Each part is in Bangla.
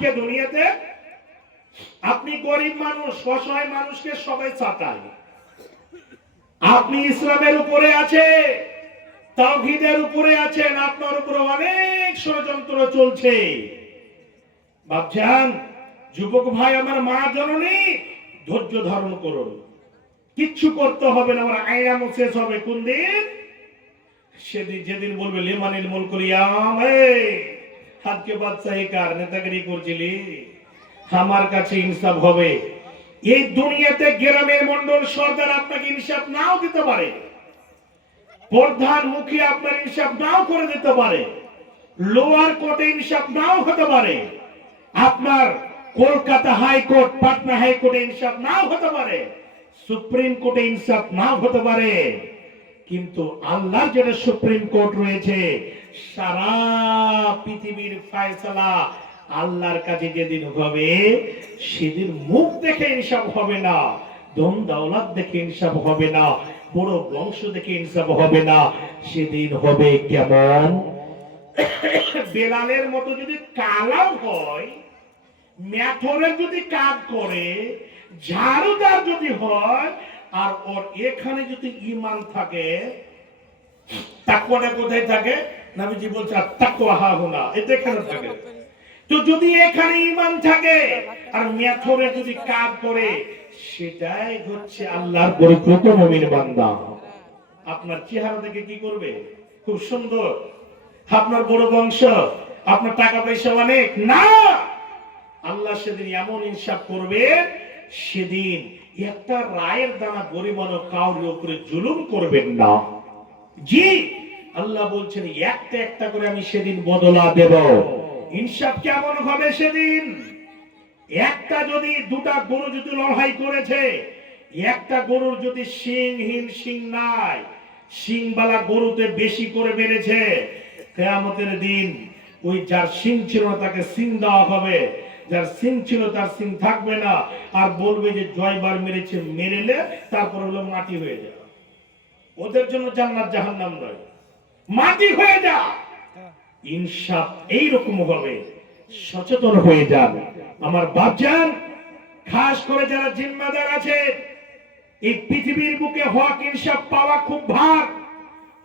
আজকে দুনিয়াতে আপনি গরিব মানুষ, অসহায় মানুষকে সবাই চাটায়। আপনি ইসলামের উপরে আছে, তাওহীদের উপরে আছেন, আপনার উপরে অনেক ষড়যন্ত্র চলছে। বাপজান, যুবক ভাই আমার, মা জননী, ধৈর্য ধারণ করুন। কিচ্ছু করতে হবে না, আমার আয়াম শেষ হবে কোন দিন? সেদিন যেদিন বলবে লিমানিল মুলকুল ইয়াম, এই আজকে বাদশাহী কার, নেতাগিরি করছিলি, আমার কাছে ইনসাফ হবে। এই দুনিয়াতে গ্রামের মন্ডল সরকার আপনাকে ইনসাফ নাও দিতে পারে, প্রধান মুখী আপনার ইনসাফ নাও করে দিতে পারে, লোয়ার কোর্টে ইনসাফ নাও হতে পারে, আপনার কলকাতা হাইকোর্ট, পাটনা হাইকোর্টে ইনসাফ নাও হতে পারে, সুপ্রিম কোর্টে ইনসাফ নাও হতে পারে, কিন্তু আল্লাহর যেটা সুপ্রিম কোর্ট রয়েছে, সারা পৃথিবীর ফয়সালা আল্লাহর কাছে যেদিন হবে, সেদিন মুখ দেখে ইনসাফ হবে না, ধন দৌলত দেখে ইনসাফ হবে না, বড় বংশ দেখে ইনসাফ হবে না। সেদিন হবে কেমন? বেলালের মতো যদি কালাও হয়, মেথরের যদি কাজ করে, ঝাড়ুদার যদি হয়, আর ওর এখানে যদি ঈমান থাকে, তাকওয়াটা কোথায় থাকে? নবীজি বলছে তাকওয়া হাহুনা, এটা এখানে থাকে। তো যদি এখানে ঈমান থাকে আর মেথরে যদি কাজ করে, সেটাই হচ্ছে আল্লাহর পরিকৃত মুমিন বান্দা। আপনার চেহারা দেখে কি করবে? খুব সুন্দর, আপনার বড় বংশ, আপনার টাকা পয়সা অনেক, না, আল্লাহ সেদিন এমন ইনসাফ করবে, সেদিন একটা রায়ের দানা পরিমাণও কাউর উপরে জুলুম করবেন না। জি, আল্লাহ বলছেন একটা একটা করে আমি সেদিন বদলা দেব। ইনসাফ কেমন হবে সেদিন? একটা যদি দুটা গরু যদি লড়াই করেছে, একটা গরুর যদি শিংহীন শিং নাই, শিংবালা গরুতে বেশি করে বেড়েছে, কিয়ামতের দিন ওই যার শিং ছিল না তাকে শিং দেওয়া হবে, যার সিং ছিল তার সিং থাকবে না, আর বলবে যে জয়বার মেরেছে, মেরেলে তারপর হলো মাটি হয়ে যাবে। ওদের জন্য জান্নাত জাহান্নাম নয়, মাটি হয়ে যা। ইনসাফ এইরকম হবে, সচেতন হয়ে যান আমার বাপজান। খাস করে যারা জিম্মাদার আছে, এই পৃথিবীর বুকে হক ইনসাফ পাওয়া খুব ভার,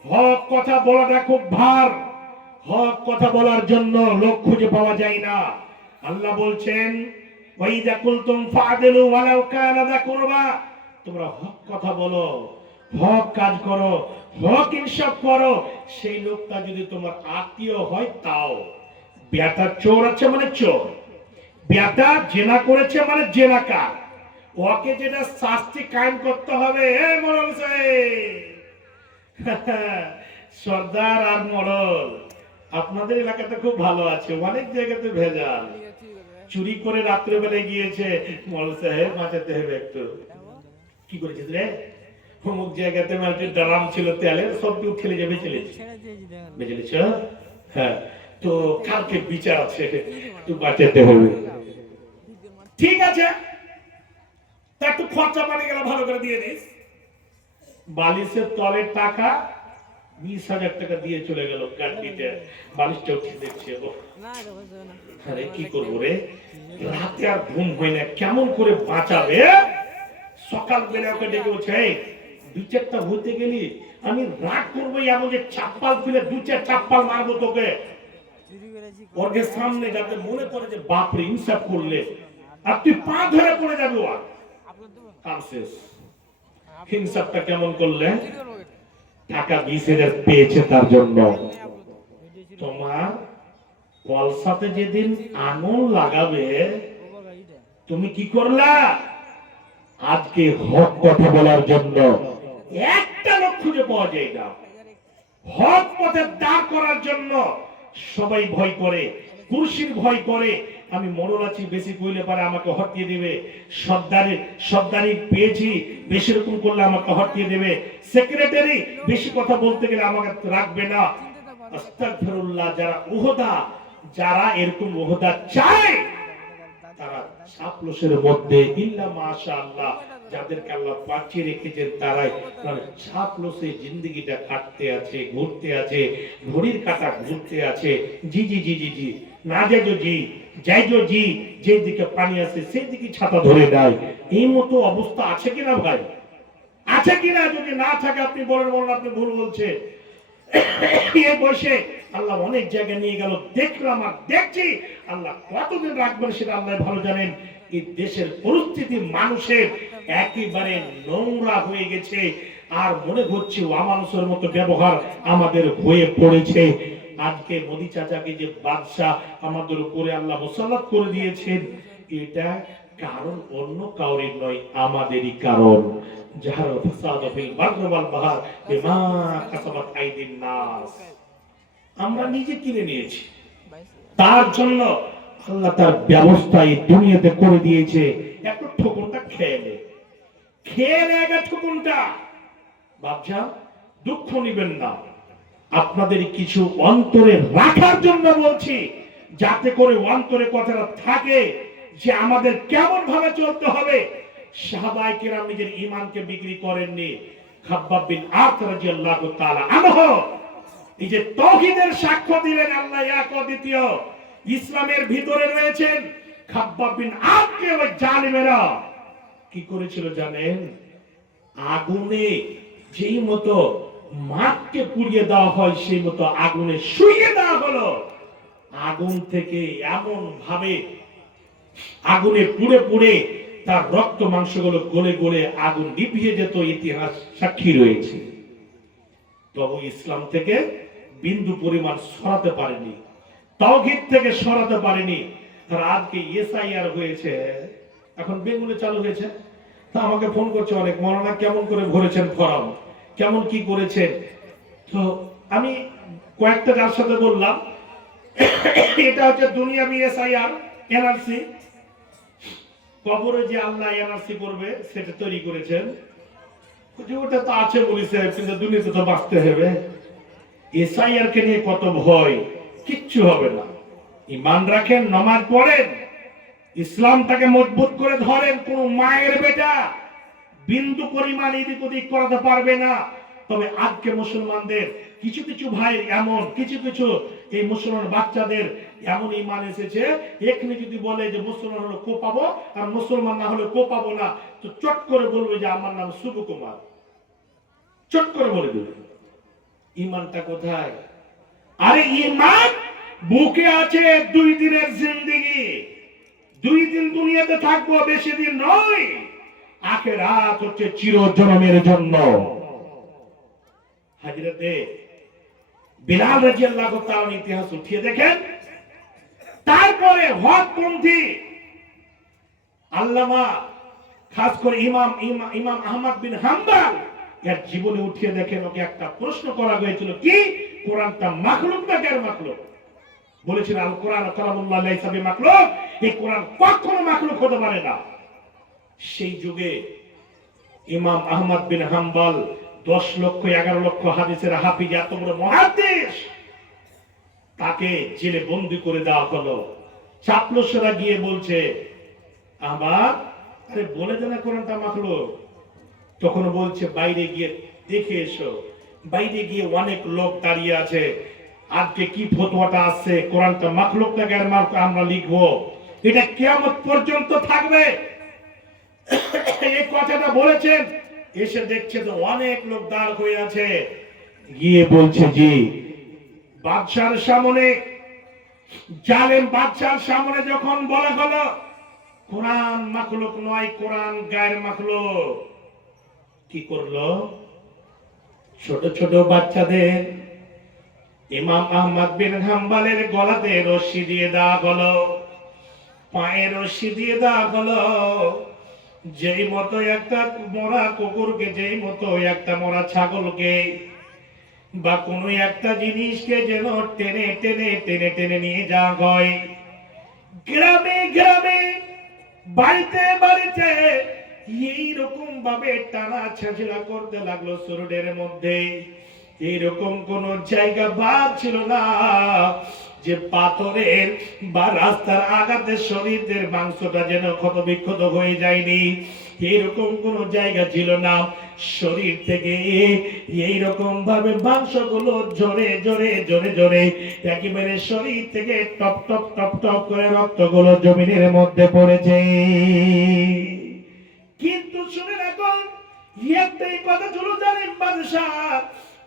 হক কথা বলাটা খুব ভার। হক কথা বলার জন্য লোক খুঁজে পাওয়া যায় না। আল্লাহ বলছেন ওয়াইদা কুলতুম ফাদিলু ওয়ালাউ কানা যা কুরবা, তোমরা হক কথা বলো, হক কাজ করো, হক ইনসাফ করো, সেই লোকটা যদি তোমার আত্মীয় হয় তাও। বেটা চোর আছে মানে চোর, বেটা জেনা করেছে মানে জেনাকার, ওকে যেটা শাস্তি কায়েম করতে হবে। এই মোড়ল সাহেব, সর্দার আর মোড়ল, আপনাদের এলাকাতে খুব ভালো আছে, অনেক জায়গাতে ভেজাল। চুরি করে রাত্রে বেলায় গিয়েছে, মোড়ল সাহেব বাঁচাতে হবে একটু। কি করেছিস রে? অমুক জায়গাতে একটা ড্রাম ছিল তেলের, সব কেউ ঠেলে যাবে, বেচেছ। হ্যাঁ, তো কালকে বিচার আছে, তুই বাঁচাতে হবে। ঠিক আছে, তা একটু খরচা পানি গেলে ভালো করে দিয়ে দিস। বালিশের তলের টাকা 20,000 টাকা দিয়ে চলে গেল গাড়িতে, বালিশটা উঠে দেখছে, আরে কি করবো রে, রাতে আর ঘুম হয় না, কেমন করে বাঁচাবে? সকাল বেলা ওকে ডেকে বলছে, দুই চারটা হতে গেলি আমি রাগ করবো, এমন যে চাপ্পাল খুলে দু চার চাপ্পাল মারবো তোকে, ওর সামনে, যাতে মনে পড়ে যে বাপরে ইনসাফ করলে, আর তুই পা ধরে পড়ে যাবে। ইনসাফটা কেমন করলে? টাকা 20,000 পেয়েছে তার জন্য। তোমার কলসাতে যেদিন আগুন লাগাবে, তুমি কি করলা? আজকে হক কথা বলার জন্য একটা লোক খুঁজে পাওয়া যায় না। হক পথে দাঁড় করার জন্য সবাই ভয় করে, কুরসির ভয় করে। আমি মরল আছি, বেশি কইলে পারে আমাকে হটিয়ে দেবে, সর্দারি পেয়েছি, বেশি রকম করলে আমাকে হটিয়ে দেবে, সেক্রেটারি বেশি কথা বলতে গেলে আমাকে রাখবে না। আস্তাগফিরুল্লাহ। যারা ওহদা, যারা এরকম ওহদা চায়, তারা চাপলুসের মধ্যে ইল্লা মাশাআল্লাহ যাদেরকে আল্লাহ বাঁচিয়ে রেখেছেন, তারাই চাপলুসে জিন্দেগিটা কাটতে আছে, ঘুরতে আছে, ঘড়ির কাঁটা ঘুরতে আছে। জি জি জি জি জি, না যাইজো জি, যাইজো জি, যেদিকে পানি আছে সেই দিকে ছাতা ধরে দেয়। এই মতো অবস্থা আছে কিনা ভাই? আছে কিনা? যদি না থাকে আপনি বলেন আপনি ভুল বলছে। এই বসে আল্লাহ অনেক জায়গায় নিয়ে গেল, দেখলাম আর দেখছি। আল্লাহ কতদিন রাখবেন সেটা আল্লাহ ভালো জানেন। এই দেশের পরিস্থিতি মানুষের একেবারে নোংরা হয়ে গেছে, আর মনে হচ্ছে অমানুষের মতো ব্যবহার আমাদের হয়ে পড়েছে। আজকে মোদি চাচাকে যে বাদশাহ আমাদের উপরে আল্লাহ মুসাল্লাত করে দিয়েছেন, এটা কারণ অন্য কাউরির নয়, আমাদেরই কারণ। যাহার ফাসাদ ফিল বাররি ওয়াল বাহর বিমা কাসাবাত আইদিন নাস, আমরা নিজে কিনে নিয়েছি। তার জন্য আল্লাহ তার ব্যবস্থা এই দুনিয়াতে করে দিয়েছে। একটু ঠকুনটা খেয়ে নে ঠকুনটা। বাদশা দুঃখ নিবেন না, আপনাদের কিছু অন্তরে রাখার জন্য বলছি, যাতে করে অন্তরে কথাটা থাকে যে আমাদের কেমন ভাবে চলতে হবে। সাহাবায়ে কেরাম নিজের ঈমানকে বিক্রি করেননি। খাব্বাব বিন আরত রাদিয়াল্লাহু তাআলা আনহু এই যে তাওহীদের সাক্ষ্য দিলেন, আল্লাহ এক অদ্বিতীয়, ইসলামের ভিতরে রয়েছেন। খাব্বাব বিন আরতকে ওই জালিমেরা কি করেছিল জানেন? আগুনে যেই মতো মাছকে পুড়িয়ে দেওয়া হয় সেই মতো আগুনে শুইয়ে দেওয়া হলো। আগুন থেকে এমন ভাবে আগুনে পুড়ে পুড়ে তার রক্ত মাংসগুলো গলে গলে আগুন নিভিয়ে যেত, ইতিহাস সাক্ষী রয়েছে। তবু ইসলাম থেকে বিন্দু পরিমাণ সরাতে পারেনি, তাওহীদ থেকে সরাতে পারেনি। আর আজকে এসআইআর হয়েছে, এখন বেঙ্গলে চালু হয়েছে। তা আমাকে ফোন করছে অনেক, মৌলানা কেমন করে ভরেছেন ফর্ম, কেমন কি করেছেন? তো আমি কয়েকটা যার সাথে বললাম, এটা হচ্ছে দুনিয়াবি এসআইআর, এনআরসি। কবরে যে আল্লাহ এনআরসি করবে সেটা তৈরি করেছেন, ওটা তো আছে বলেছে, কিন্তু দুনিয়াতে তো বাঁচতে হবে। এসআইআর কে নিয়ে কত ভয়, কিচ্ছু হবে না। ঈমান রাখেন, নামাজ পড়েন, ইসলামটাকে মজবুত করে ধরেন। কোন মায়ের বেটা বিন্দু পরিমাণ এদিক ওদিক করাতে পারবে না। তবে আজকে মুসলমানদের কিছু কিছু ভাই এমন, কিছু কিছু এই মুসলমান বাচ্চাদের এমন ঈমান এসেছে, এখানে যদি বলে যে মুসলমান হলো কোপাবো, আর মুসলমান না হলে কোপাবো না, তো চট করে বলবে যে আমার নাম শুভ কুমার, চট করে বলে দেবে। ঈমানটা কোথায়? আরে ঈমান বুকে আছে 2 দিনের জিন্দেগি, 2 দিন দুনিয়াতে থাকবো, বেশি দিন নয়। আখিরাত হচ্ছে চিরজন্মের জন্য। হযরতে বিলাল রাদিয়াল্লাহু তাআলার ইতিহাস উঠিয়ে দেখেন। তারপরে হকপন্থী আল্লামা, খাস করে ইমাম আহমদ বিন হাম্বল এর জীবনে উঠিয়ে দেখেন। ওকে একটা প্রশ্ন করা হয়েছিল, কি কোরআনটা মাখলুক না গায়র মাখলুক? বলেছিল আল কোরআন কালামুল্লাহ লাইসা বিমাখলুক, এই কোরআন কখনো মাখলুক হতে পারে না। সেই যুগে ইমাম আহমদ বিন হাম্বল 10 লক্ষ 11 লক্ষ হাদিসের হাফিজ, এত বড় মুহাদ্দিস, তাকে জেলে বন্দী করে দেওয়া হলো। চাপলুসরা গিয়ে বলছে, আবার আরে বলে দেনা কোরআনটা মাখলুক। তখন বলছে বাইরে গিয়ে দেখে এসো। বাইরে গিয়ে অনেক লোক দাঁড়িয়ে আছে, আজকে কি ফতোয়াটা আসছে, কোরআনটা মাখলুক না গায়র মাখলুক আমরা লিখবো, এটা কিয়ামত পর্যন্ত থাকবে। এই কথাটা বলেছেন, এসে দেখছে তো অনেক লোক দাঁড় হয়ে আছে। গিয়ে বলছে জি, বাদশার সামনে, জালেম বাদশার সামনে যখন বলা হলো কোরআন মাখলুক নয়, কোরআন গায়র মাখলুক, কি করলো? ছোট ছোট বাচ্চাদের ইমাম আহমদ বিন হাম্বলের গলাতে রশি দিয়ে দেওয়া হলো, পায়ে রশি দিয়ে দেওয়া হলো। যেই মতো একটা মরা কুকুরকে, যেই মতো একটা মরা ছাগলকে বা কোনো একটা জিনিসকে যেন টেনে টেনে টেনে টেনে নিয়ে যাওয়া হয়, গ্রামে গ্রামে বাড়িতে বাড়িতে এইরকম ভাবে টানা ছেঁচড়া করতে লাগলো শরীরের মধ্যে। এইরকম কোন জায়গা বাদ ছিল না যে পাথরের বা রাস্তার আঘাতে শরীরের মাংসটা যেন ক্ষত বিক্ষত হয়ে যায়নি। এরকম কোন জায়গা ছিল না। শরীর থেকে এইরকম ভাবে মাংসগুলো জোরে জোরে জোরে জোরে একেবারে শরীর থেকে টপ টপ টপ টপ করে রক্তগুলো জমিনের মধ্যে পড়েছে। কিন্তু শুনে রাখুন, একটাই কথা ছিল, জানেন বাদশাহ,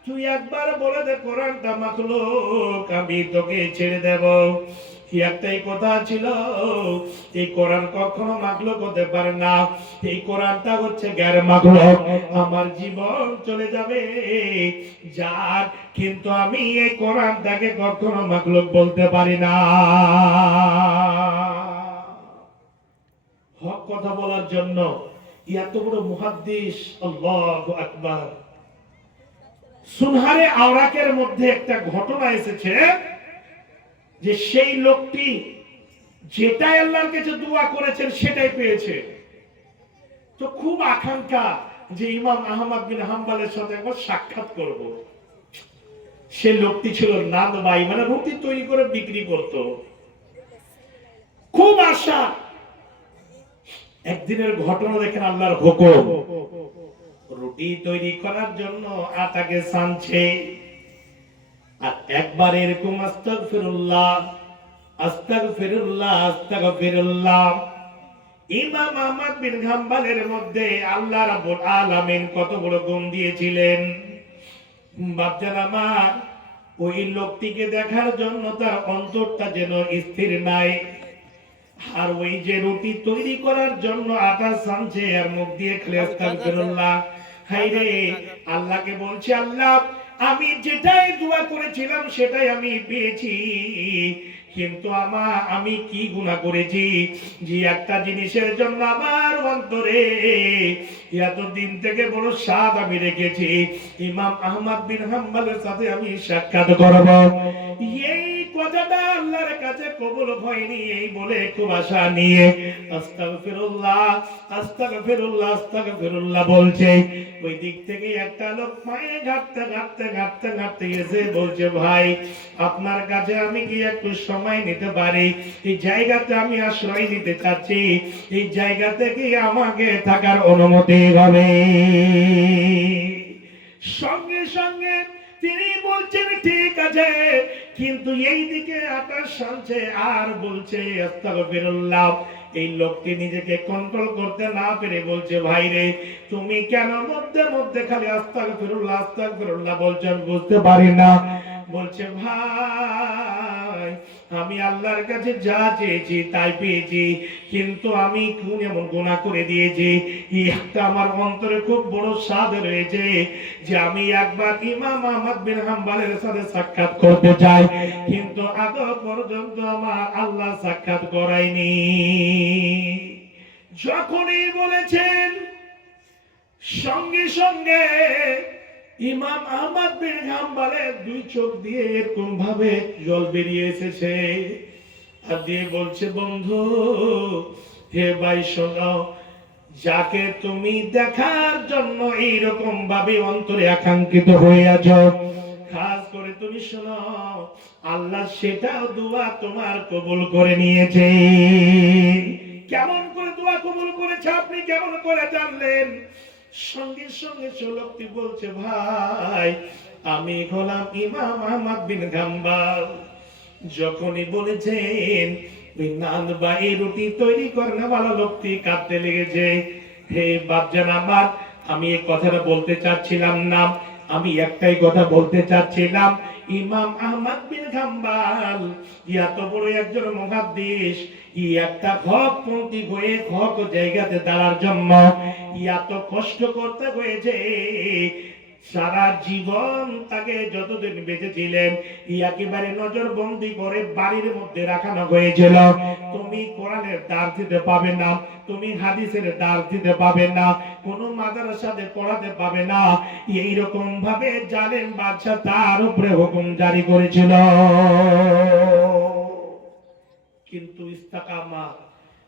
তুই একবার বলে দে কোরআনটা মাখলুক, আমি তোকে ছেড়ে দেব। একটাই কথা ছিল, এই কোরআন কখনো মাখলুক হতে পারে না, এই কোরআনটা হচ্ছে গ্যার মাখলুক। আমার জীবন চলে যাবে যার, কিন্তু আমি এই কোরআনটাকে কখনো মাখলুক বলতে পারি না। হক কথা বলার জন্য এত বড় মুহাদ্দিস, আল্লাহু আকবার। সুনহারে আওরাকের মধ্যে একটা ঘটনা এসেছে যে সেই লোকটি যেটাই আল্লাহর কাছে দোয়া করেছেন সেটাই পেয়েছে। তো খুব আকাঙ্ক্ষা যে ইমাম আহমদ বিন হাম্বলের সাথে একবার সাক্ষাৎ করব। সে লোকটি ছিল নাদবাই, মানে রুটি তৈরি করে বিক্রি করত। খুব আশা। একদিনের ঘটনা দেখেন, আল্লাহর হুকুম, রুটি তৈরি করার জন্য আটাকে সানছে, আর একবার এরকম আস্তাগফিরুল্লাহ আস্তাগফিরুল্লাহ আস্তাগফিরুল্লাহ। ইমাম আহমদ বিন হাম্বলের মধ্যে আল্লাহ রাব্বুল আলামিন কত বড় গুণ দিয়েছিলেন বাপজান আমার। ওই লোকটিকে দেখার জন্য তার অন্তরটা যেন স্থির নাই। আর ওই যে রুটি তৈরি করার জন্য আটা সানছে আর মুখ দিয়ে খেলে আস্তাগফিরুল্লাহ, হায়রে আল্লাহকে বলছে, আল্লাহ আমি যেটাই দোয়া করেছিলাম সেটাই আমি পেয়েছি, কিন্তু আমি কি গুনাহ করেছি যে একটা জিনিসের জন্য আমার অন্তরে এতদিন থেকে বড় স্বাদ আমি রেখেছি, ইমাম আহমদ বিন হাম্বলের সাথে আমি সাক্ষাৎ করব। এই কথাটা আল্লাহর কাছে কবুল হয়নি, এই বলে খুব আশা নিয়ে আস্তাগফিরুল্লাহ আস্তাগফিরুল্লাহ আস্তাগফিরুল্লাহ বলছে। ওই দিক থেকে একটা লোক পায়ে ঘাটতে ঘাটতে ঘাটতে ঘাটতে এসে বলছে, ভাই আপনার কাছে আমি কি একটু সময় নিতে পারি? এই জায়গাতে আমি আশ্রয় নিতে চাচ্ছি, এই জায়গাতে কি আমাকে থাকার অনুমতি হবে? সঙ্গে সঙ্গে তিনি বলছেন ঠিক আছে, কিন্তু এই দিকে আকাশ শানছে আর বলছে আস্তাগফিরুল্লাহ। এই লোকটি নিজেকে কন্ট্রোল করতে না পেরে বলছে, ভাই রে তুমি কেন মধ্যে মধ্যে খালি আস্তাগফিরুল্লাহ আস্তাগফিরুল্লাহ বলছো, আমি বুঝতে পারি না। বলছে, ভাই আমি আল্লাহর কাছে যা চেয়েছি তাই পেয়েছি, কিন্তু আমি কোন এমন গুনাহ করে দিয়েছি, একটা আমার অন্তরে খুব বড় স্বাদ রয়েছে যে আমি একবার ইমাম আহমদ বিন হাম্বলের সাথে সাক্ষাৎ করতে চাই, কিন্তু আদৌ পর্যন্ত আমার আল্লাহ সাক্ষাৎ করায়নি। যখনই বলেছেন সঙ্গে সঙ্গে ইমাম আহমদ বিন হাম্বলের দুই চোখ দিয়ে এরকম ভাবে জল বেরিয়ে এসেছে, আর দিয়ে বলছে, বন্ধু হে ভাই শোনো, যাকে তুমি দেখার জন্য এইরকম ভাবে অন্তরে আকাঙ্ক্ষিত হয়ে আছো, খাস করে তুমি শোনো, আল্লাহ সেটাও দোয়া তোমার কবুল করে নিয়েছে। কেমন করে দোয়া কবুল করেছে আপনি কেমন করে জানলেন? সঙ্গে সঙ্গে লোকটি বলছে, ভাই আমি হলাম ইমাম আহমদ বিন হাম্বল। যখনই বলেছেন নানবাই রুটি তৈরি করেন, ভালো লোকটি কাঁদতে লেগেছে। হে বাপজান আমার, আমি এই কথাটা বলতে চাচ্ছিলাম না, আমি একটাই কথা বলতে চাচ্ছিলাম, ইমাম আহমদ বিন হাম্বল এত বড় একজন মুহাদ্দিস, একটা হকপন্থী হয়ে হক জায়গাতে দাঁড়ার জন্য এত কষ্ট করতে হয়েছে। সারা জীবন তাকে যতদিন বেঁচে ছিলেন একেবারে নজরবন্দি করে বাড়ির মধ্যে রাখানো হয়েছিল। তুমি কোরআনের দার দিতে পাবে না, তুমি হাদিসের দার দিতে পাবে না, কোন মাদ্রাসাতে পড়াতে পাবে না, এইরকম ভাবে জালেম বাদশা তার উপরে হুকুম জারি করেছিল। কিন্তু ইস্তেকামত,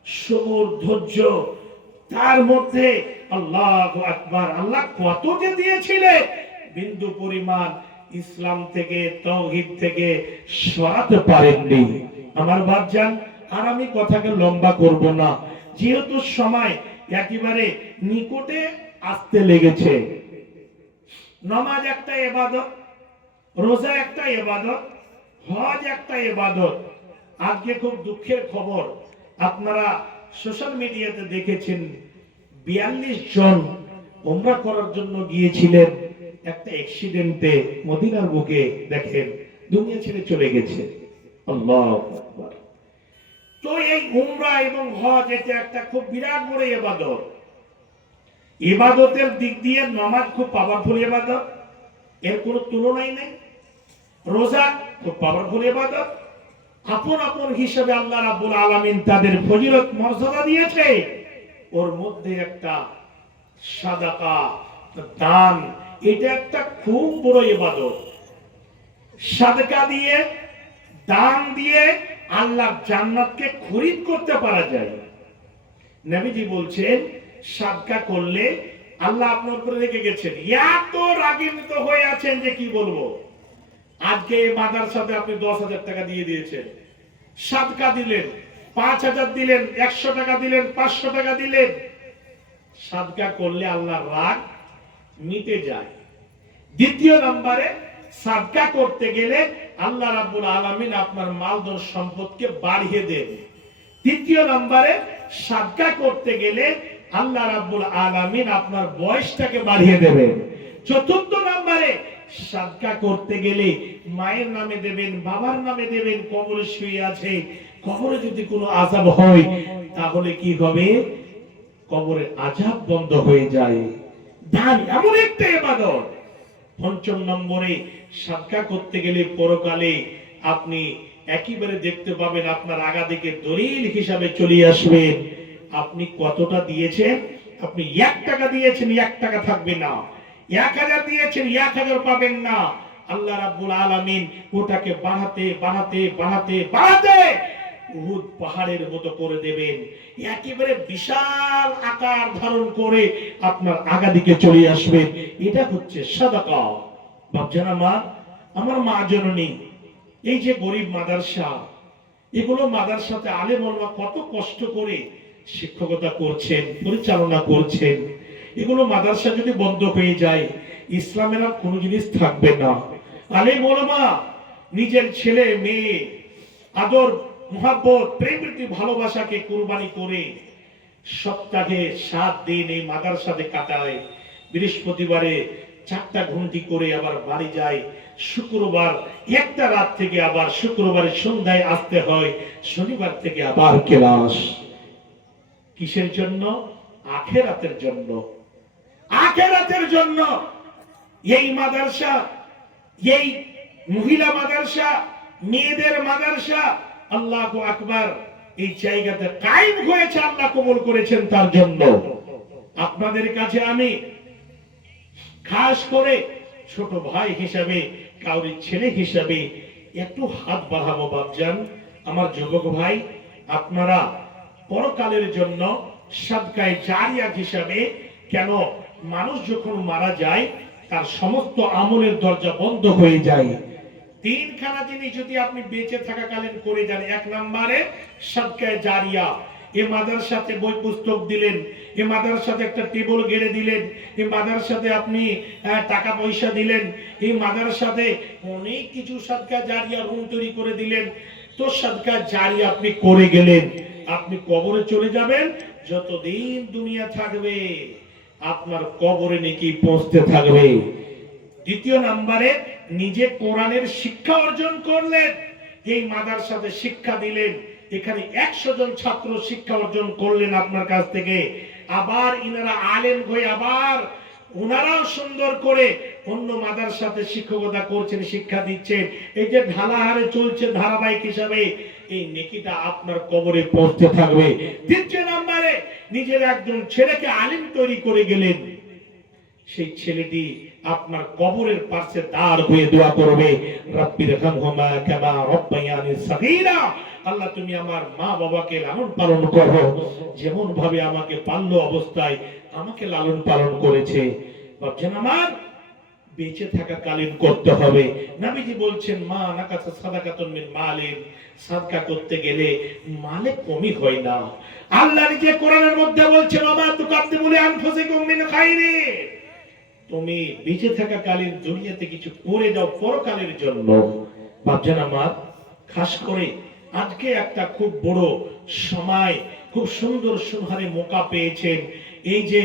সবর, ধৈর্য, তার মধ্যে আল্লাহু আকবার, আল্লাহ কত যে দিয়েছিলেন, বিন্দু পরিমাণ ইসলাম থেকে তাওহীদ থেকে সরাতে পারেননি। আমার বাপজান, আর আমি কথাকে লম্বা করব না, যেহেতু সময় একেবারে নিকটে আসতে লেগেছে। নামাজ একটা ইবাদত, রোজা একটা ইবাদত, হজ একটা ইবাদত। আজকে খুব দুঃখের খবর, আপনারা সোশ্যাল মিডিয়াতে দেখেছেন 42 জন উমরা করার জন্য গিয়েছিলেন, একটা অ্যাক্সিডেন্টে মদিনার বুকে দেখেন দুনিয়া ছেড়ে চলে গেছে। আল্লাহু আকবার। তো এই উমরা এবং হজ এটা একটা খুব বিরাট বড় ইবাদত। ইবাদতের দিক দিয়ে নামাজ খুব পাওয়ারফুল ইবাদত, এর কোনো তুলনাই নেই। রোজা খুব পাওয়ারফুল ইবাদত। আপন আপন হিসেবে আল্লাহ রাব্বুল আলামিন তাদের ফজিলত মর্যাদা দিয়েছে। ওর মধ্যে একটা সাদাকা, দান, এটা একটা খুব বড় ইবাদত। সাদাকা দিয়ে, দান দিয়ে আল্লাহ জান্নাতকে খরিদ করতে পারা যায়। নবীজি বলছেন সাদকা করলে আল্লাহ আপনার উপরে রেগে গেছেন, এত রাগান্বিত হয়ে আছেন যে কি বলবো। আজকে এই মাদ্রাসাতে আপনি 10,000 টাকা দিয়ে দিয়েছেন, সাদকা দিলেন, 5,000 দিলেন, 100 টাকা দিলেন, 500 টাকা দিলেন। সাদকা করলে আল্লাহর রাগ মিটে যায়। দ্বিতীয় নম্বরে সাদকা করতে গেলে আল্লাহ রাব্বুল আলামিন আপনার মালদর সম্পদকে বাড়িয়ে দেন। তৃতীয় নম্বরে সাদকা করতে গেলে আল্লাহ রাব্বুল আলামিন আপনার বয়সটাকে বাড়িয়ে দেবেন। চতুর্থ নম্বরে সাদকা করতে গেলে মায়ের নামে দেবেন, বাবার নামে দেবেন। কবরে শুয়ে আছে, কবরে যদি কোনো আযাব হয় তাহলে কি হবে? কবরের আযাব বন্ধ হয়ে যায়। দান এমন একটা ইবাদত। পঞ্চম নম্বরে সাদকা করতে গেলে পরকালে আপনি একেবারে দেখতে পাবেন, আপনার আগা দিকে দলিল হিসাবে চলে আসবেন আপনি কতটা দিয়েছেন। আপনি 1 টাকা দিয়েছেন, 1 টাকা থাকবে না। 1000 দিয়েছেন, 1000 পাবেন না। আল্লাহ রাব্বুল আলামিন ওটাকে বাড়াতে বাড়াতে বাড়াতে বাড়াতে উহুদ পাহাড়ের মতো করে দেবেন। একেবারে বিশাল আকার ধারণ করে আপনার আগা দিকে চলে আসবে। এটা হচ্ছে সাদাকা। বাপজানা মা, আমার মা জননী, এই যে গরিব মাদ্রাসা, এগুলো মাদ্রাসাতে আলেম ওলামা কত কষ্ট করে শিক্ষকতা করছেন, পরিচালনা করছেন। এগুলো মাদ্রাসা যদি বন্ধ হয়ে যায় ইসলামের আর কোনো জিনিস থাকবে না। আলেম ওলামা নিজের ছেলে মেয়ে আদর মুহাব্বত প্রেম প্রীতি ভালোবাসাকে কুরবানি করে সপ্তাহে 7 দিন এই মাদ্রাসাতে কাটায়। বৃহস্পতিবারে 4টা ঘন্টি করে আবার বাড়ি যায়। শুক্রবার 1টা রাত থেকে আবার শুক্রবারে সন্ধ্যায় আসতে হয়। শনিবার থেকে আবার ক্লাস। কিসের জন্য? আখিরাতের জন্য। আখিরাতের জন্য এই মাদ্রাসা, এই মহিলা মাদ্রাসা, মেয়েদের মাদ্রাসা, আল্লাহু আকবার, এই জায়গাতে কায়েম হয়েছে, আল্লাহ কবুল করেছেন তার জন্য। আপনাদের কাছে আমি খাস করে ছোট ভাই হিসাবে, কাউরি ছেলে হিসাবে একটু হাত বাড়াবো। বাপজান, আমার যুবক ভাই, আপনারা পরকালের জন্য সাদকায়ে জারিয়া হিসাবে, কেন মানুষ যখন মারা যায় তার সমস্ত আমলের দরজা বন্ধ হয়ে যায়। 3খানা জিনিস যদি আপনি বেঁচে থাকাকালীন করে যান। 1 নম্বরে সাদকায়ে জারিয়া। এই মাদ্রাসাতে বই পুস্তক দিলেন, এই মাদ্রাসাতে একটা টেবিল গেড়ে দিলেন, এই মাদ্রাসাতে আপনি টাকা পয়সা দিলেন, এই মাদ্রাসাতে অনেক কিছু সাদকায়ে জারিয়া রুম তৈরি করে দিলেন। তো সাদকায়ে জারিয়া আপনি করে গেলেন, আপনি কবরে চলে যাবেন। যতদিন দুনিয়া থাকবে আপনার কবরে নেকি পৌঁছতে থাকবে। দ্বিতীয় নম্বরে নিজে কোরআনের শিক্ষা অর্জন করলেন, এই মাদ্রাসাতে শিক্ষা দিলেন, এখানে 100 জন ছাত্র শিক্ষা অর্জন করলেন আপনার কাছ থেকে। আবার ইনারা আলেম হয়ে আবার ওনারাও সুন্দর করে অন্য মাদ্রাসাতে শিক্ষকতা করছেন, শিক্ষা দিচ্ছেন। এই যে ঢালাহারে চলছে ধারাবাহিক হিসাবে, এই নেকিটা আপনার কবরে পৌঁছতে থাকবে। তৃতীয় নম্বরে নিজের একজন ছেলেকে আলেম তৈরি করে গেলেন, সেই ছেলেটি আপনার কবরের পাশে দাঁড় হয়ে দোয়া করবে, রাব্বির হামহুমা কামা রাব্বায়ানি সগীরা। আল্লাহ, তুমি আমার মা বাবাকে লালন পালন করো যেমন ভাবে আমাকে পালল অবস্থায় আমাকে লালন পালন করেছে। ভাবছেন আমার বেঁচে থাকা কালীন করতে হবে। নবীজি বলছেন, মা নাকাসা সাদাকাতুন মিন মালিন, সাদকা করতে গেলে মালে কমই হয় না। আল্লাহ নিজে কোরআনের মধ্যে বলছেন ওমা তুকাদ্দিমু লিআনফুসিকুম মিন খাইরিন, তুমি বেঁচে থাকা কালীন দুনিয়াতে কিছু করে দাও পরকালের জন্য। বাপজান আমার, খাস করে আজকে একটা খুব বড় সময়, খুব সুন্দর সুহারে মৌকা পেয়েছেন। এই যে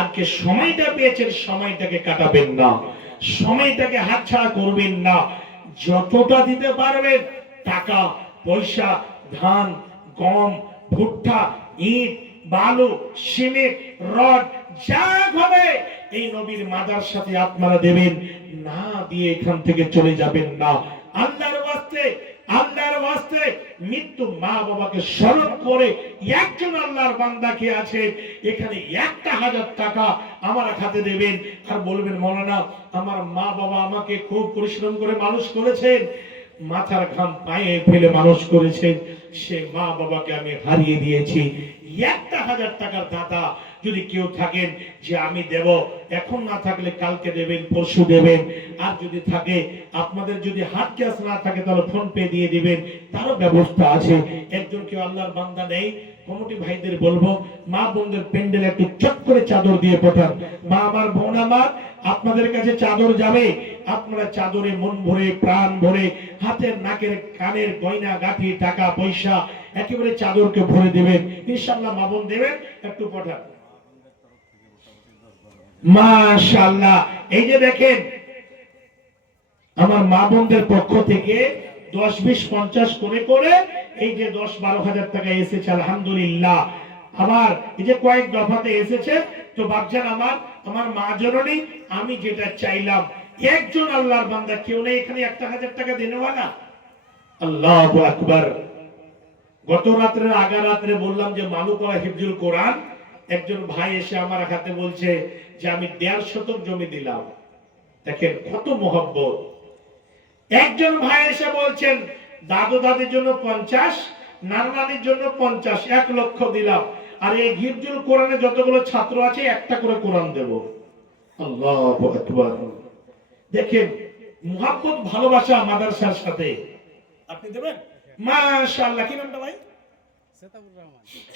আজকে সময়টা পেয়েছেন, সময়টাকে কাটাবেন না, সময়টাকে হাতছাড়া করবেন না। যতটা দিতে পারবেন, টাকা পয়সা, ধান গম ভুট্টা ইট বালু সিমেন্ট রড যা হবে এই নবীর মাদার সাথে আপনারা দেবেন, না দিয়ে এখান থেকে চলে যাবেন না। আল্লাহর ওয়াস্তে, আল্লাহর ওয়াস্তে মৃত্যু মা বাবাকে স্মরণ করে একজন আল্লাহর বান্দা কে আছে এখানে 1000 টাকা আমার খাতে দেবেন, আর বলবেন মৌলানা আমার মা বাবা আমাকে খুব পরিশ্রম করে মানুষ করেছেন, মাথার ঘাম পায়ে ফেলে মানুষ করেছেন, সে মা বাবাকে আমি হারিয়ে দিয়েছি। 1000 টাকার দাতা যদি কেউ থাকেন যে আমি দেব, এখন না থাকলে কালকে দেবেন, পরশু দেবেন, আর যদি থাকে আপনাদের যদি হাত ক্যাশ না থাকে তাহলে ফোন পে দিয়ে দিবেন, তারও ব্যবস্থা আছে। একজন কেউ আল্লাহর বান্দা নেই, কমিটি ভাইদের বলবো মা বোনদের প্যান্ডেলে একটু চট করে চাদর দিয়ে পাঠান। মা আমার বোন আমার, আপনাদের কাছে চাদর যাবে, আপনারা চাদরে মন ভরে প্রাণ ভরে হাতের নাকের কানের গয়না গাঁঠি টাকা পয়সা একেবারে চাদরকে ভরে দেবেন, ইনশাআল্লাহ মা বোন দেবেন, একটু পাঠান। মাশাআল্লাহ। এই যে দেখেন আমার মা বোনদের পক্ষ থেকে 10 20 50 করে করে এই যে 10-12 হাজার টাকা এসেছে আলহামদুলিল্লাহ। আবার এই যে কয়েক দফাতে এসেছে। তো বাপজান আমার, আমার মা জননী, আমি যেটা চাইলাম একজন আল্লাহর বান্দা কেউ নেই এখানে 1000 টাকা দেনেওয়ালা? আল্লাহু আকবার। গত রাত্রে আগা রাত্রে বললাম যে মালুকরা হিফজুল কোরআন, একজন ভাই এসে আমার হাতে বলছে যে আমি 1.5 শতক জমি দিলাম। দেখেন কত মহব্বত। একজন ভাই এসে বলছেন দাদু দাদির জন্য 50, নানানির জন্য 50, 1 লক্ষ দিলাম, আর এই হিফজুল কোরআনে যতগুলো ছাত্র আছে একটা করে কোরআন দেব। আল্লাহু আকবার। দেখেন মহব্বত ভালোবাসা মাদ্রাসার সাথে আপনি দেবেন। মাশাআল্লাহ। কি নামটা ভাই?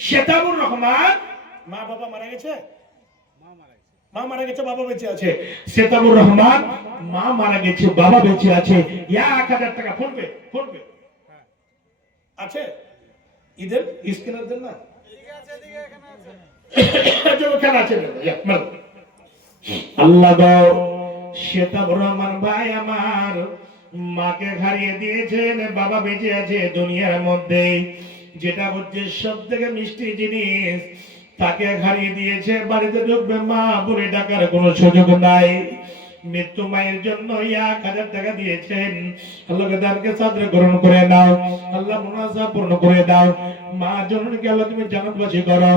শেতাবুর রহমান। মা বাবা মারা গেছে? মা মারা গেছে, বাবা বেঁচে আছে। শেতাবুর রহমান, মা মারা গেছে, বাবা বেঁচে আছে। 1000 টাকা ফোন পে, ফোন পে আছে। ঈদের স্ক্যানার দেন না? ঠিক আছে, দিকে এখানে আছে। চলো কেন আছে? আল্লাহ গো, শেতাবুর রহমান ভাই আমার মাকে হারিয়ে দিয়েছেন, বাবা বেঁচে আছে দুনিয়ার মধ্যে, যেটা হচ্ছে সব থেকে মিষ্টি জিনিস, তাকে হারিয়ে দিয়েছে। বাড়িতে ঢুকবে মা বলে ডাকার কোনো সুযোগ নাই। মৃত্যু মায়ের জন্য 1000 টাকা দিয়েছেন। আল্লাহকে দানকে সাদরে গ্রহণ করে নাও, আল্লাহ মুনাজাত পূর্ণ করে দাও। মা জননীকে আল্লাহ তুমি জান্নাতবাসী করো।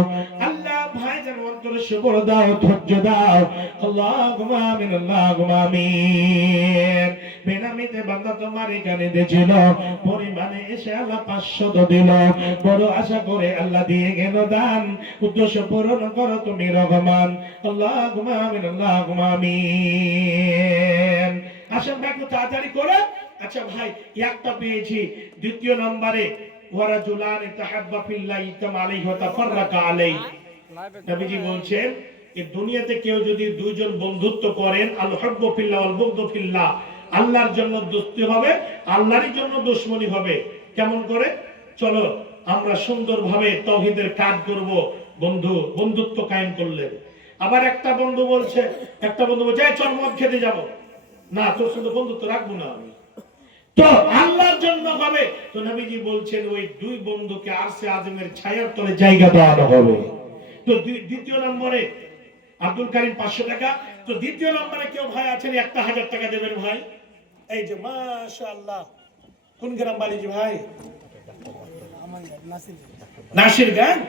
আল্লাহ ভাই যেন অন্তরে শুকর দাও, ধৈর্য দাও। আল্লাহুম্মা আমিন, আল্লাহুম্মা আমিন। বেনামিতে বান্দা তোমার এখানে দিয়েছিল, পরিমাণে এসে আল্লাহ 500 দিল। বড় আশা করে আল্লাহ দিয়ে গেল দান, উদ্দেশ্য পূরণ করো তুমি রহমান। আল্লাহুম্মা আমিন, আল্লাহুম্মা আমিন। আসেন ভাই একটু তাড়াতাড়ি করে। আচ্ছা ভাই একটা পেয়েছি। দ্বিতীয় নম্বরে ওয়ারাজুলান তাহাব্বা ফিল্লাহি তাআলা আলাইহি ওয়া তাফাররাকা আলাইহি। নবীজি বলছেন এই দুনিয়াতে কেউ যদি দুইজন বন্ধুত্ব করেন, আল হুব্বু ফিল্লাহ ওয়াল বুগদু ফিল্লাহ, আল্লাহর জন্য দোস্তি হবে, আল্লাহরই জন্য দুশমনি হবে। কেমন করে? চলো আমরা সুন্দরভাবে তাওহীদের কাজ করব। বন্ধু বন্ধুত্ব কায়েম করলেন। আবার একটা বন্ধু বলছে চল মদ খেতে যাব না, তোর সাথে বন্ধুত্ব রাখবো না আমি, তো আল্লাহর জন্য হবে। তো নবীজি বলছেন ওই দুই বন্ধুকে আরশে আযমের ছায়ার তলে জায়গা দেওয়া হবে। তো দ্বিতীয় নম্বরে আব্দুল কারীম 500 টাকা। তো দ্বিতীয় নম্বরে কেউ ভাই আছেন 1000 টাকা দেবেন ভাই। এই যে মাশাআল্লাহ। কোন গ্রাম বাড়ি ভাই? নাসিরগঞ্জ।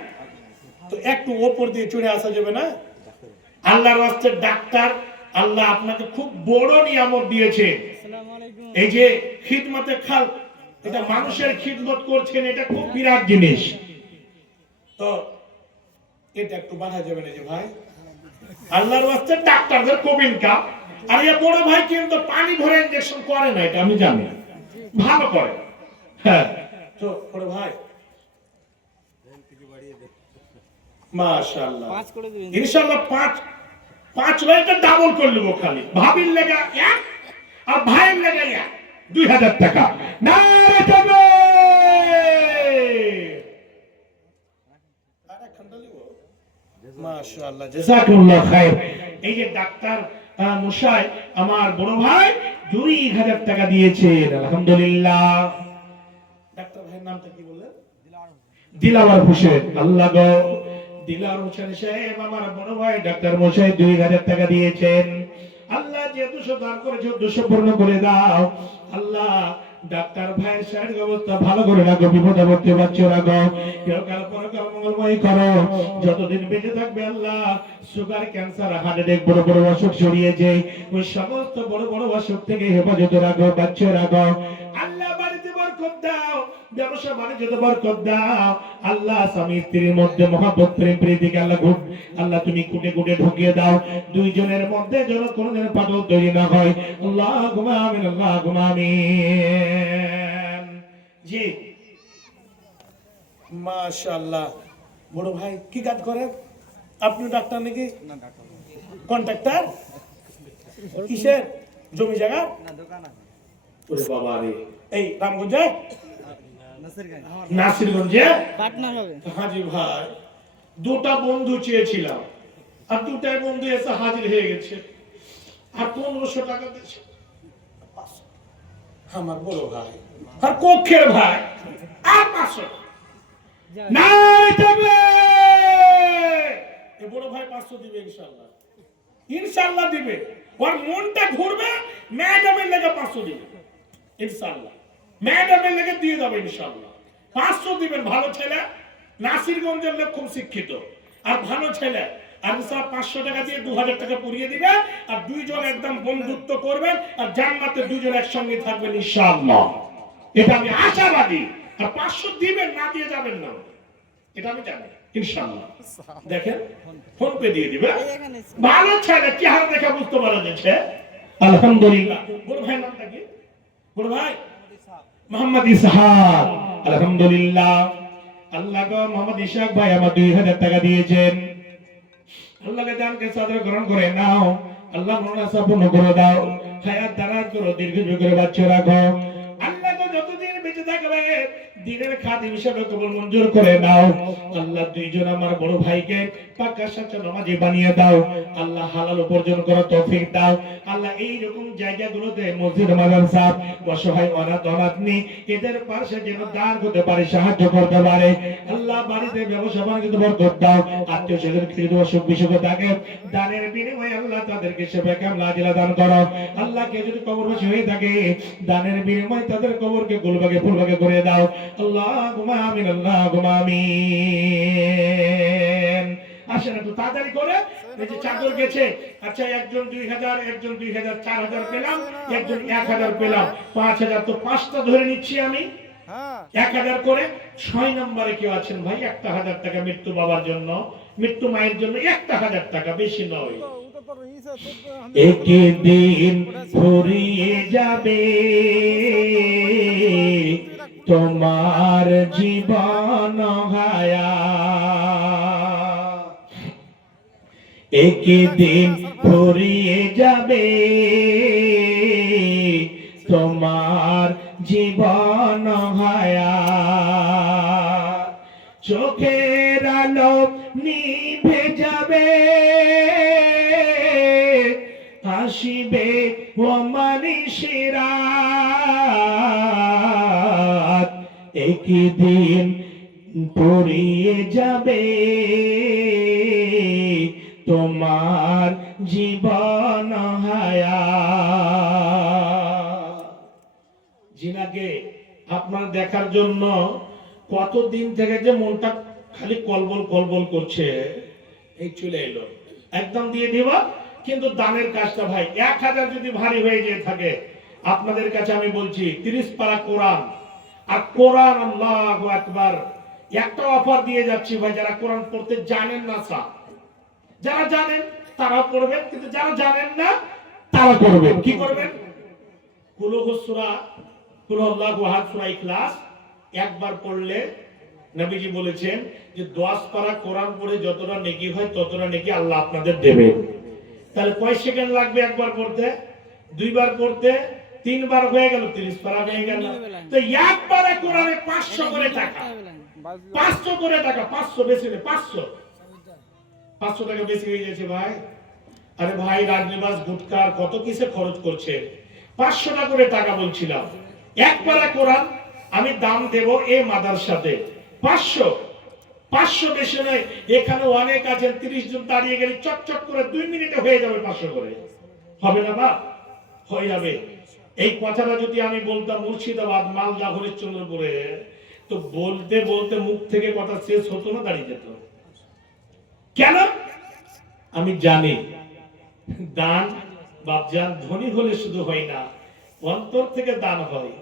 তো একটু উপর দিয়ে চড়ে আসা যাবে না? আল্লাহর রাস্তার ডাক্তার, আল্লাহ আপনাকে খুব বড় নিয়ামত দিয়েছে। এই যে খিদমতে খালক, এটা মানুষের খিদমত করছেন, এটা খুব বিরাট জিনিস। তো এটা একটু বাধা যাবে না যে ভাই? আল্লাহর রাস্তার ডাক্তারদের কবিন কাপ। আর এই বড় ভাই কিন্তু পানি ভরে ইনজেকশন করে না, এটা আমি জানি, ভালো করে। হ্যাঁ। তো বড় ভাই মাশাআল্লাহ, ইনশাআল্লাহ 5 লয়টা ডাবল করে নেব, খালি ভাবির লাগা এক আর ভাইয়ের লাগা এক, 2000 টাকা। নারে তাকবীর, মাশাআল্লাহ, জাযাকুল্লাহ খাইর। এই যে ডাক্তার মশাই আমার বড় ভাই 2000 টাকা দিয়েছেন, আলহামদুলিল্লাহ। ডাক্তার ভাইয়ের নামটা কি বললেন? দিলাওয়ার হোসেন। আল্লাহ গো, দিলাওয়ার হোসেন সাহেব আমার বড় ভাই ডাক্তার মশাই 2000 টাকা দিয়েছেন। আল্লাহ যে 200 দান করেছে 200 পূর্ণ করে দাও। আল্লাহ ডাক্তার ভাইয়ের শারীরিক অবস্থা ভালো করে রাখো, বিপদে পড়তে পারছো রাখো, কেউকাল পরকাল মঙ্গলময় করো। যতদিন বেঁচে থাকবে আল্লাহ সুগার, ক্যান্সার, হার্ট অ্যাটাক, বড় বড় অসুখ ছড়িয়েছে, ওই সমস্ত বড় বড় অসুখ থেকে হেফাজত রাখো, বাঁচিয়ে রাখো। আল্লাহ বাড়িতে বরকত দাও, ব্যবসা বাণিজ্যতে বরকত দাও। আল্লাহ স্বামী স্ত্রীর মধ্যে মহব্বত, প্রেম প্রীতিকে আল্লাহ তুমি কুটে কুটে ঢুকিয়ে দাও। দুইজনের মধ্যে যেন কোনোদিন ফাটল তৈরি না হয়। আল্লাহুম্মা আমিন, আল্লাহুম্মা আমিন। জি মাশাআল্লাহ। বড় ভাই কি কাজ করেন আপনি? ডাক্তার নাকি? না, ডাক্তার কন্ট্রাক্টর। কিসের? জমি জায়গা না, দোকান আছে। ওরে বাবা রে, এই রামগঞ্জে, নাসিরগঞ্জে পাটনা হবে। হাজি ভাই, দুটা বন্ধু চেয়েছিলাম আর দুটাই বন্ধু এসে হাজির হয়ে গেছে, আর 1500 টাকা দিয়েছে। আমার বড় ভাই আর কক্ষের ভাই আর 500 না দেবে। এ বড় ভাই 500 দিবে ইনশাআল্লাহ, ইনশাআল্লাহ দিবে। ওর মনটা ঘুরবে, ম্যাডামের লেগে 500 দিবে ইনশাআল্লাহ, ম্যাডামের লেগে দিয়ে যাবে ইনশাআল্লাহ। 500 দিবেন। ভালো ছেলে, নাসিরগঞ্জের লোক, খুব শিক্ষিত আর ভালো ছেলে। আর সব 500 টাকা দিয়ে 2000 টাকা পুরিয়ে দিবে, আর দুইজন একদম বন্ধুত্ব করবেন, আর জান্নাতে দুইজন একসঙ্গে থাকবেন ইনশাআল্লাহ। এটা আমি আশাবাদী। আর 500 দিবেন, না দিয়ে যাবেন না, এটা আমি জানি ইনশাআল্লাহ। দেখেন ফোন পে দিয়ে দিবে। ভালো ছেলে, চেহারা দেখে বুঝতে পারা যাচ্ছে। আলহামদুলিল্লাহ। বড় ভাইয়ের নামটা কি? বড় ভাই মোহাম্মদ ইসহাক। আলহামদুলিল্লাহ। আল্লাহ গো, মোহাম্মদ ইসহাক ভাই আমার 2000 টাকা দিয়েছেন। আল্লাহকে দানকে সাদরে গ্রহণ করে নাও। আল্লাহ মনোনাসা পূর্ণ করে দাও, হায়াত দারাজ করো, দীর্ঘজীবী করে বাঁচিয়ে রাখো। আল্লাহ গো, যতদিন বেঁচে থাকবে দিনের খাদিম হিসেবে কবুল মঞ্জুর করে নাও। আল্লাহ দুইজন আমার বড় ভাইকে পাক্কা সাচ্চা নামাজি বানিয়ে দাও। আল্লাহ হালাল উপার্জন করার তৌফিক দাও। আল্লাহ এই রকম জায়গাগুলোতে মসজিদ, মাদ্রাসা, অসহায় অনাথ অনাথনি এদের পাশে যেন দান করতে পারে, সাহায্য করতে পারে। আল্লাহ বাড়িতে ব্যবসা বাণিজ্যে বরকত দাও। আত্মীয় স্বজন কৃত অসুখ বিসুখ থাকে, দানের বিনিময়ে আল্লাহ তাদেরকে সেবা কামলা আজিলা দান করো। আল্লাহ কে যদি কবরবাসী হয়ে থাকে, দানের বিনিময়ে তাদের কবরকে গোলবাগে ফুলবাগে করে দাও। আল্লাহুম্মা আমিন, আল্লাহুম্মা আমিন। আসেন একটু তাড়াতাড়ি করে, এই যে চাদর গেছে। আচ্ছা, একজন 2000, একজন 2000, 4000 পেলাম, একজন 1000 পেলাম, 5000। তো 5টা ধরে নিচ্ছি আমি, 1000 করে। 6 নম্বরে কেউ আছেন ভাই? 1000 টাকা মৃত্যু বাবার জন্য, মৃত্যু মায়ের জন্য 1000 টাকা, বেশি নয়। একদিন ফুরিয়ে যাবে তোমার জীবন হায়া, একদিন ফুরিয়ে যাবে তোমার জীবন হায়া। চোখের আলো নিভে যাবে, আসিবে ও মানিসিরা, একদিন ফুরিয়ে যাবে তোমার জীবন হায়া। জিনাকে আপনার দেখার জন্য কতদিন থেকে যে মনটা খালি কলবল কলবল করছে, এই চলে এলো, একদম দিয়ে দিবা। কিন্তু দানের কাজটা ভাই 1000 যদি ভারী হয়ে যেয়ে থাকে, আপনাদের কাছে আমি বলছি 30 পারা কোরআন, আর কোরআন, আল্লাহু আকবার, একটা অফার দিয়ে যাচ্ছি ভাই, যারা কোরআন পড়তে জানেন না, যারা জানেন তারা পড়বেন, কিন্তু যারা জানেন না তারা করবেন। কি করবেন? কুল হু সূরা, কুল আল্লাহু আহাদ, সূরা ইখলাস একবার পড়লে নবীজি বলেছেন যে 10 পারা কোরআন পড়ে যতটা নেকি হয় ততটা নেকি আল্লাহ আপনাদের দেবে। তাহলে কয় সেকেন্ড লাগবে একবার পড়তে? দুইবার পড়তে 3 বার হয়ে গেল, 30 পারা হয়ে গেল। তো এক পারা কোরআনে 500 করে টাকা, 500 করে টাকা, 500 বেশি না, 500 টাকা বেশি হয়ে যাচ্ছে ভাই। আরে ভাই, রাজনিবাস গুটকার কত কিসে খরচ করছে, 500 টাকা করে টাকা বলছিলাম। এক পারা কোরআন আমি দাম দেব এই মাদ্রাসাতে 500 বেশি নয়। এখানে অনেক আছেন, 30 জন দাঁড়িয়ে গেলে চটচট করে 2 মিনিটে হয়ে যাবে 500 করে। হবে না বা? হয়ে যাবে। এই কথাটা যদি আমি বলতাম মুর্শিদাবাদ, মালদা, হরিশ্চন্দ্রপুরে, তো বলতে বলতে মুখ থেকে কথা শেষ হতো না, দাঁড়িয়ে যেত। কেন? আমি জানি দান বাপজান ধনী হলে শুধু হয় না, অন্তর থেকে দান হয়।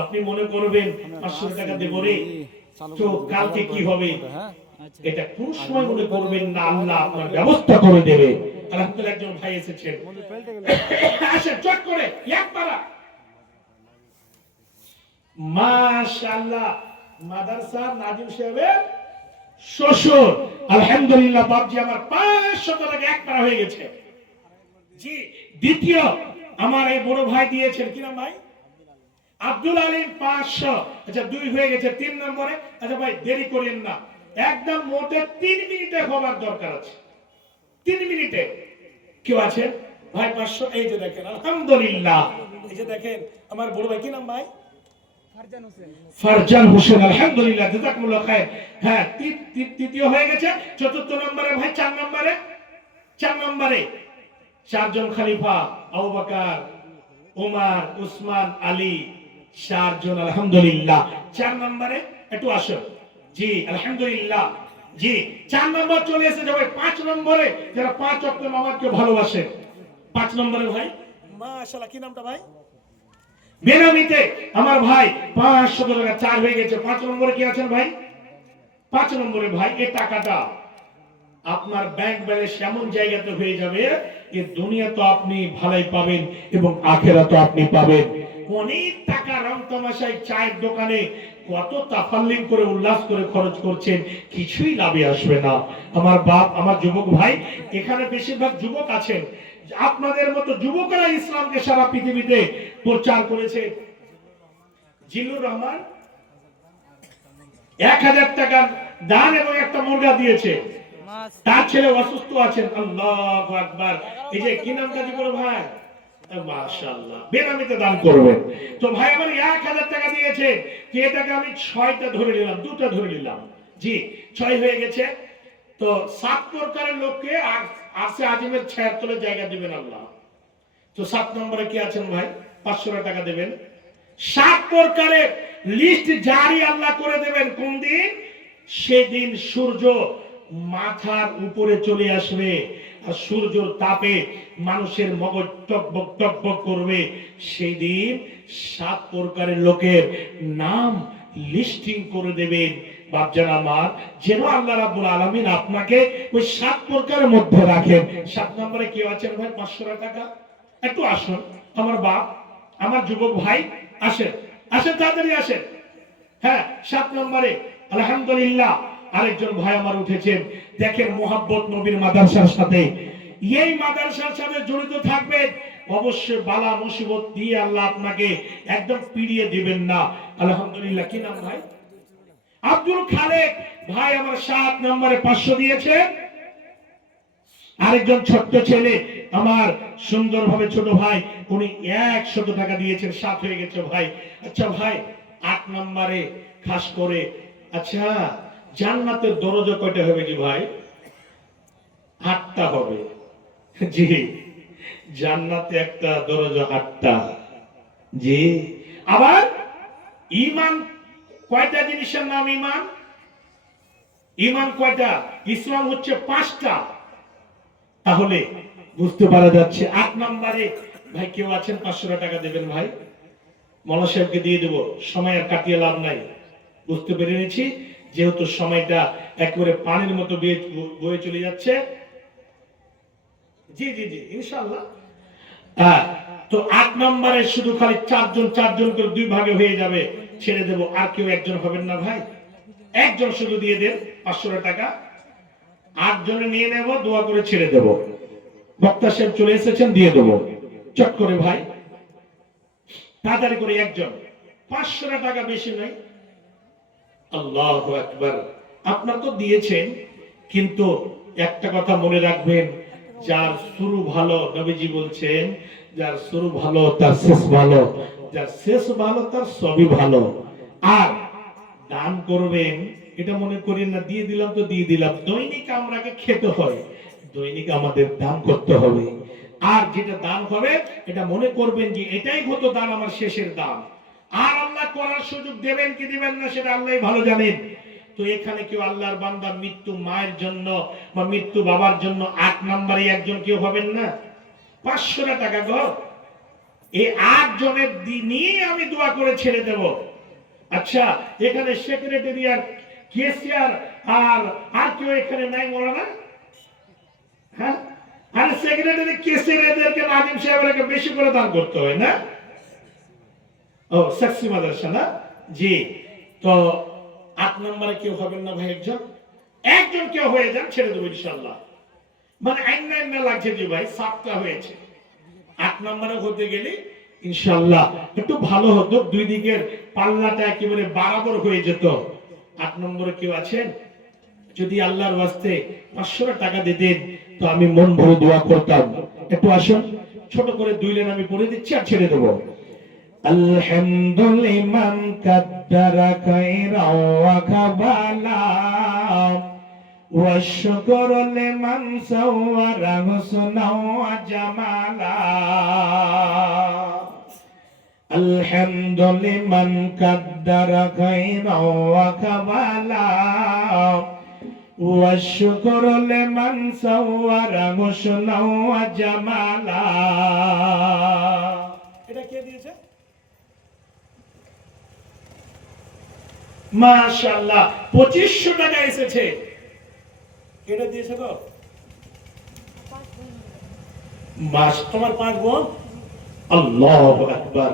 আপনি মনে করবেন 500 টাকা দেব রে, তো কালকে কি হবে, এটা কোন সময় মনে করবেন না, আল্লাহ আপনার ব্যবস্থা করে দেবে। আলহামদুলিল্লাহ একজন ভাই এসেছেন, আসেন চট করে একবারা। মাশাআল্লাহ, মাদ্রাসা নাজিম সাহেবের শ্বশুর। আলহামদুলিল্লাহ বাপজি, আমার 500 টাকা একবারা হয়ে গেছে। জি, দ্বিতীয় আমার এই বড় ভাই দিয়েছেন, কি নাম ভাই? আব্দুল আলিম, 500। আচ্ছা 2 হয়ে গেছে। 3 নম্বরে, আচ্ছা ভাই দেরি করেন না, একদম মোটে 3 মিনিটে হবার দরকার আছে। 3 মিনিটে কেউ আছে ভাই? 500। এই যে দেখেন, আলহামদুলিল্লাহ, এই যে দেখেন আমার বড় ভাই, কি নাম ভাই? ফারজান হোসেন। আলহামদুলিল্লাহ, জাযাকুমুল্লাহ খায়ের। হ্যাঁ, তৃতীয় হয়ে গেছে। চতুর্থ নম্বরে ভাই, 4 নম্বরে 4 জন খলিফা, আবু বকর, ওমর, উসমান, আলী, 4 জন। আলহামদুলিল্লাহ 4 নম্বরে একটু আসো। জি আলহামদুলিল্লাহ। জি 4 নম্বর চলে এসেছে ভাই। 5 নম্বরে যারা 5 ওয়াক্ত নামাজকে ভালোবাসে, 5 নম্বরে ভাই, মাশাআল্লাহ, কি নামটা ভাই? বেনামিতে আমার ভাই 500 টাকা, 4 হয়ে গেছে। 5 নম্বরে কি আছেন ভাই? 5 নম্বরে ভাই, এই টাকাটা আপনার ব্যাংক ব্যালেন্স এমন জায়গাতে হয়ে যাবে যে দুনিয়া তো আপনি ভালাই পাবেন এবং আখেরাত তো আপনি পাবেন। অনেক টাকা রং তামাশায় চায়ের দোকানে কত তাফাল্লিং করে উল্লাস করে খরচ করছেন, কিছুই লাভে আসবে না। আমার বাপ, আমার যুবক ভাই, এখানে বেশিরভাগ যুবক আছেন, আপনাদের মতো যুবকরা ইসলামকে সারা পৃথিবীতে প্রচার করেছে। জিল্লুর রহমান 1000 টাকা দান এবং একটা মুরগা দিয়েছে। তার ছেলে অসুস্থ আছেন। আল্লাহু আকবার। এই যে কি নাম কাজী বড় ভাই? মাশাআল্লাহ, বেনামিতে দান করবেন। তো ভাই আমার 1000 টাকা দিয়েছে, যে এটাকে আমি 6টা ধরে নিলাম, 2টা ধরে নিলাম। জি 6 হয়ে গেছে। তো 7 প্রকারের লোককে আসে আজিমের ছায়ার তলে জায়গা দিবেন আল্লাহ। তো 7 নম্বরে কি আছেন ভাই? 500 টাকা দেবেন। 7 প্রকারের লিস্ট জারি আল্লাহ করে দেবেন। কোন দিন? সেদিন সূর্য মাথার উপরে চলে আসবে, আর সূর্যের তাপে মানুষের মগজ টকবক টকবক করবে। সেই দিন 7 প্রকারের লোকের নাম লিস্টিং করে দেবেন। বাপজান আমার, যেন আল্লাহ রাব্বুল আলামিন আপনাকে ওই 7 প্রকারের মধ্যে রাখেন। 7 নম্বরে কেউ আছেন ভাই? 500 টাকা। একটু আসুন আমার বাপ, আমার যুবক ভাই, আসেন আসেন, তাড়াতাড়ি আসেন। হ্যাঁ 7 নম্বরে আলহামদুলিল্লাহ আরেকজন ভাই আমার উঠেছেন। দেখেন, মোহাব্বত নবীর মাদ্রাসার সাথে, এই মাদ্রাসার সাথে জড়িত থাকবেন, অবশ্যই বালা মুসিবত দিয়ে আল্লাহ আপনাকে একদম পিড়িয়ে দিবেন না। আলহামদুলিল্লাহ। কি নাম ভাই? আব্দুল খালেক ভাই আমার 7 নম্বরে 500 দিয়েছে। আরেকজন ছোট্ট ছেলে আমার সুন্দরভাবে ছোট ভাই, উনি 100 টাকা দিয়েছেন। 7 হয়ে গেছে ভাই। আচ্ছা ভাই 8 নম্বরে খাস করে, আচ্ছা জান্নাতের দরজা কয়টা হবে কি ভাই? 8টা হবে। জি, জান্নাতে একটা দরজা 8টা। জি, আবার ঈমান কয়টা জিনিসের নাম? ঈমান কয়টা? ইসলাম হচ্ছে 5টা। তাহলে বুঝতে পারা যাচ্ছে 8 নম্বরে ভাই কেউ আছেন? 500 টাকা দেবেন ভাই। মৌলানা সাহেবকে দিয়ে দেব, সময় আর কাটিয়ে লাভ নাই। বুঝতে পেরেছি, যেহেতু সময়টা একেবারে পানির মতো বয়ে চলে যাচ্ছে। জি জি জি ইনশাআল্লাহ। হ্যাঁ, তো 8 নম্বরে শুধু খালি 4 জন করে 2 ভাগে হয়ে যাবে, ছেড়ে দেব। আর কেউ একজন হবেন না ভাই? একজন শুধু দিয়ে দেন 500 টাকা, 8 জনে নিয়ে নেব, দোয়া করে ছেড়ে দেব। বক্তা সাহেব চলে এসেছেন, দিয়ে দেব চট করে ভাই, তাড়াতাড়ি করে একজন। 500 টাকা বেশি নাই। আল্লাহু আকবার। আপনার তো দিয়েছেন, কিন্তু একটা কথা মনে রাখবেন, যার শুরু ভালো, নবীজি বলছেন যার শুরু ভালো তার শেষ ভালো, যার শেষ ভালো তার সবই ভালো। আর দান করবেন, এটা মনে করেন না দিয়ে দিলাম তো দিয়ে দিলাম। দৈনিক আমরাকে খেতে হয়, দৈনিক আমাদের দান করতে হবে। আর যেটা দান হবে এটা মনে করবেন যে এটাই হতো দান, আমার শেষের দান। আর আল্লাহ করার সুযোগ দেবেন কি দিবেন না সেটা আল্লাহই ভালো জানেন। তো এখানে কেউ আল্লাহর বান্দা মৃত্যু মায়ের জন্য বা মৃত্যু বাবার জন্য 8 নম্বরে একজন কেউ হবেন না? 500 টাকা গো, এই 8 জনের নিয়ে আমি দোয়া করে ছেড়ে দেব। আচ্ছা, এখানে সেক্রেটারি আর কেসিয়ার আর কেউ এখানে নাই মৌলানা? হ্যাঁ, আর সেক্রেটারি কেসিয়ার এদেরকে নাজিম সাহেবকে বেশি করে দান করতে হয় না? ও সাকসি মাদ্রাসা না? জি। তো 8 নম্বরে কেউ হবেন না ভাই? একজন কেউ হয়ে যান, ছেড়ে দেবো ইনশাআল্লাহ। মানে আইন লাগছে যে ভাই 7টা হয়েছে, 8 নম্বরে হতে গেলে ইনশাআল্লাহ একটু ভালো হতো, দুই দিকের পাল্লাটা একেবারে বরাবর হয়ে যেত। 8 নম্বরে কেউ আছেন? যদি আল্লাহর ওয়াস্তে 500 টাকা দিতেন তো আমি মন ভরে দোয়া করতাম। একটু আসুন, ছোট করে 2 লাইন আমি পড়ে দিচ্ছি আর ছেড়ে দেবো। আলহামদুলিল্লাহ কাদ্দারা খায়রা ওয়া কাবালা ওয়া শুকরু লিমান সাওয়ারা হুসনা ওয়া জামালা। আলহামদুলিল্লাহ কাদ্দারা খায়রা ওয়া কাবালা ওয়া শুকরু লিমান সাওয়ারা হুসনা ওয়া জামালা। এটা কে দিয়েছে? মাশাআল্লাহ, 2500 টাকা এসেছে। এটা দিয়েছে তো মাস তোমার 5 বোন? আল্লাহু আকবার।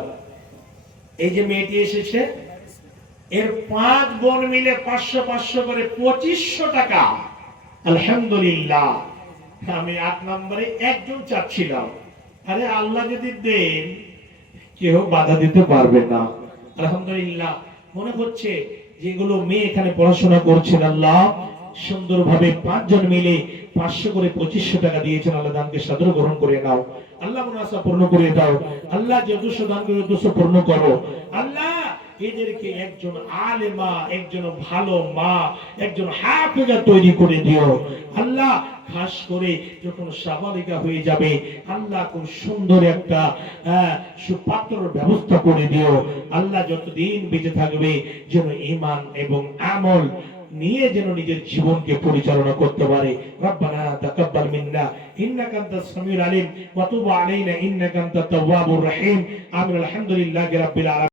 এই যে মেয়েটি এসেছে, এর 5 বোন মিলে 500 করে 2500 টাকা। আলহামদুলিল্লাহ। আমি 8 নম্বরে একজন চাচ্ছিলাম। আরে আল্লাহ যদি দেন কেউ বাধা দিতে পারবে না। আলহামদুলিল্লাহ। মনে হচ্ছে যেগুলো মেয়ে এখানে পড়াশোনা করছেন, আল্লাহ সুন্দরভাবে 5 জন মিলে 500 করে 2500 টাকা দিয়েছেন। আল্লাহ দানকে সাদর গ্রহণ করে নাও। আল্লাহ মুনাসা পূর্ণ করে দাও। আল্লাহ যতস্ব দান করে ততস্ব পূর্ণ করো। আল্লাহ এদেরকে একজন আলেমা, একজন ভালো মা, একজন হাফেজা তৈরি করে দিও। আল্লাহ খাস করে যখন সাবালিকা হয়ে যাবে, আল্লাহ খুব সুন্দর একটা সুপাত্রর ব্যবস্থা করে দিও। আল্লাহ যতদিন বেঁচে থাকবে যেন ঈমান এবং আমল নিয়ে যেন নিজের জীবনকে পরিচালনা করতে পারে। রব্বানা তাকাব্বাল মিন্না ইন্নাকা আনতাস সামিউল আলিম ওয়া তুব আলাইনা ইন্নাকা আনতাত তাওয়াবুর রহিম। আমিন। আলহামদুলিল্লাহি রাব্বিল আলামিন।